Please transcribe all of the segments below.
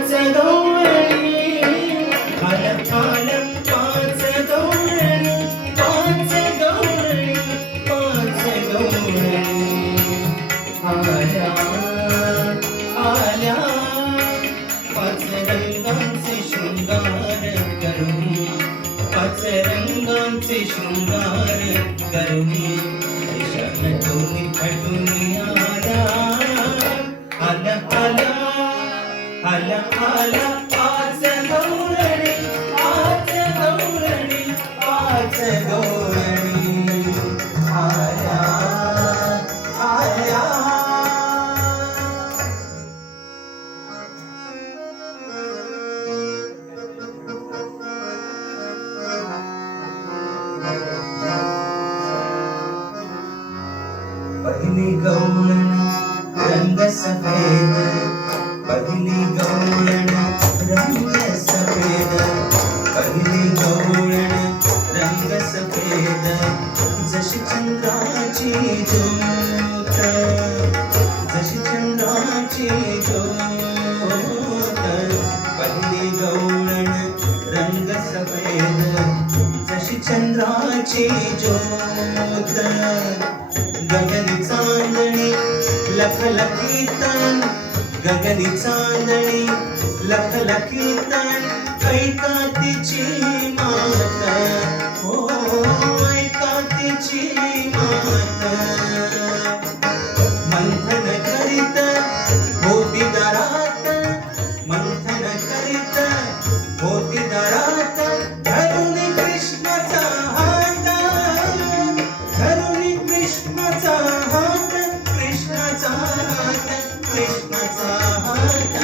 पाच गवळणी आल आल पाच गवळणी पाच गवळणी पाच गवळणी आल्या आल्या पाच रंगांचे शृंगार करुणी पाच रंगांचे शृंगार करुणी नटून फटून आल्या आल्या आल्या आल्या आल्या पाच गवळणी पाच गवळणी पाच गवळणी आल्या आल्या पहिली गवळण रंग सफेद पहिली गवळण रंग सफेद पहिली गवळण रंग सफेद जशी चंद्राची ज्योत जशी चंद्राची ज्योत पहिली गवळण रंग सफेद जशी चंद्राची ज्योत गगनी चांदणी लखलखीतन गगनी चांदणी लखलखीतन ऐका तिची मात हो ऐका तिची मात मंथन करीत होती दारात मंथन करीत होती दारात धरून कृष्णाचा हात धरून कृष्णाचा हात कृष्णाचा हात कृष्णाचा हात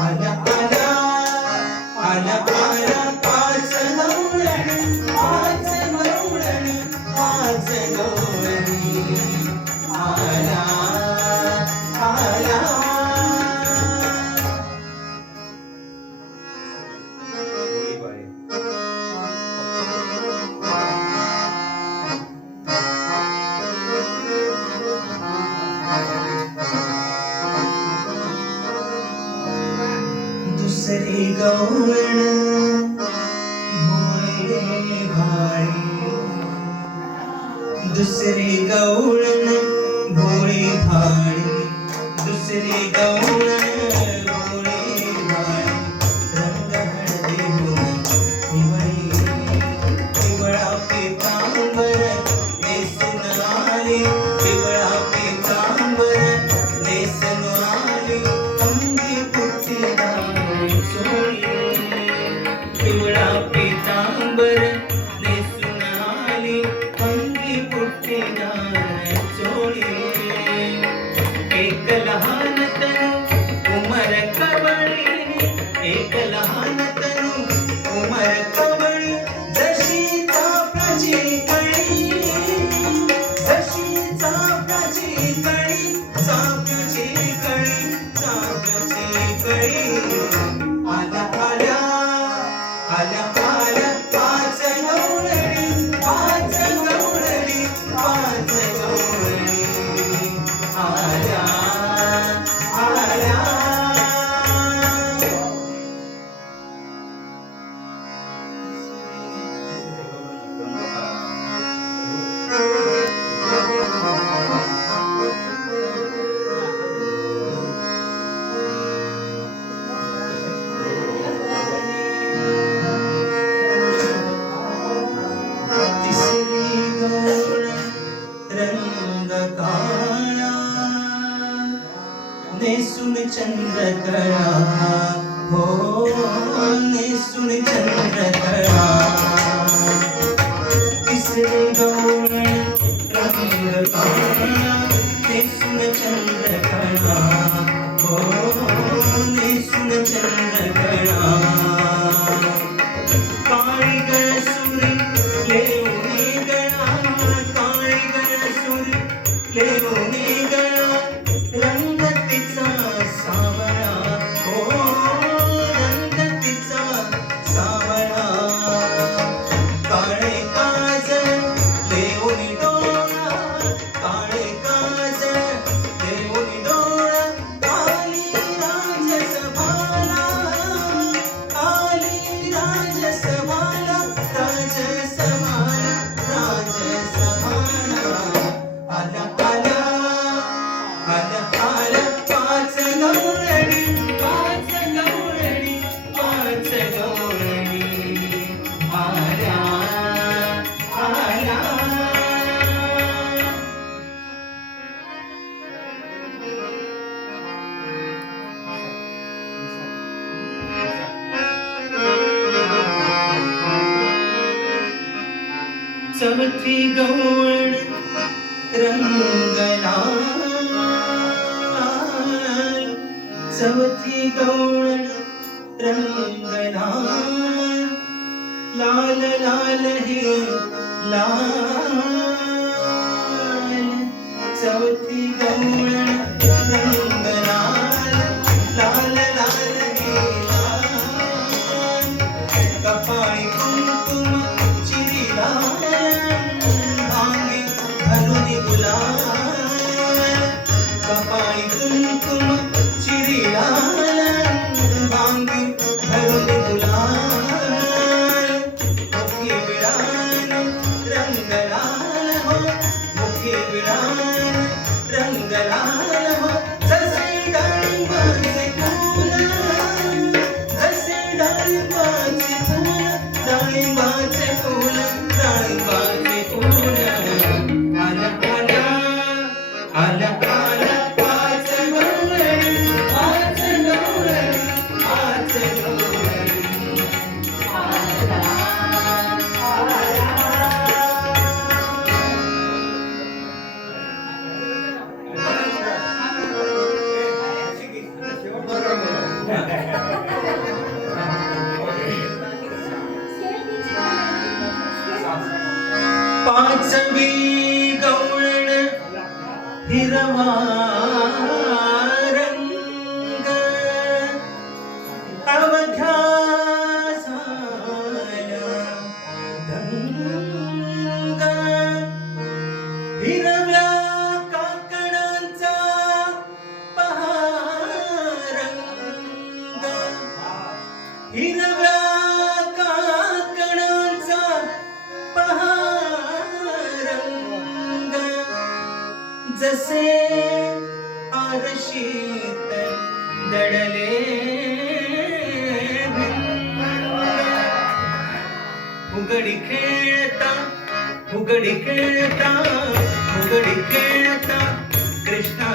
आला आला आला आला पाच गवळणी पाच गवळणी पाच गवळणी आला आला दुसरी गवळण भोळे भाळी दुसरी गवळण भोळे भाळी दुसरी गवळण भोळे भाळी रंग हळदीहून हिवळी पिवळा पितांबर नेसून आली पिवळा पितांबर नेसून आली अंगी पुट्टीदार चोळी पिवळा पितांबर नेसून आली अंगी पुट्टीदार चोळी एक लहान तनु उमर कवळी एक लहान तनु उमर कवळी जशी चाफ्याची कळी जशी चाफ्याची कळी चाफ्याची कळी चाफ्याची कळी आल्या आल्या आल्या आल्या पाच गवळणी पाच गवळणी पाच गवळणी आल्या आल्या तिसरी गवळण रंग काळा नेसून चंद्रकळा हो नेसून चंद्रकळा तिसरी गवळण रंग काळा नेसून चंद्रकळा हो नेसून चंद्रकळा काळी गळसुरी लेवणी गळा काळी गळसुरी लेवणी गळा रंग तिचा सावळा हो रंग तिचा सावळा काळे काजळ लेवणी डोळा काळे काजळ लेवणी डोळा काली राजसभाला चवथी गवळण रंगला, चवथी गवळण रंगला, लाल लाल हे लाल, चवथी गवळण रंगला, लाल लाल हे लाल, कपाळी कुंकुम चिरिला, भांगी भरून गुलाल, कपाळी कुंकुम चिरिला, भांगी भरून गुलाल, मुखी विडान रंग लाल हो, मुखी विडान रंग लाल हो, जसे डाळिंबाचे फूल, जसे डाळिंबाचे फूल, डाळिंबाचे फूल, डाळिंबाचे फूल, आला आला आला आला पाच गवळण, पाच गवळण, पाच गवळण. पाचवी गवळण हिरवा रंग, अवघ्या झाला ढंग, हिरव्या काकणांचा पहारंग, हिरव्या काकणांचा पहारंग, जसे आरशीत दडले फुगडी खेळता, फुगडी खेळता, फुगडी खेळता, कृष्णा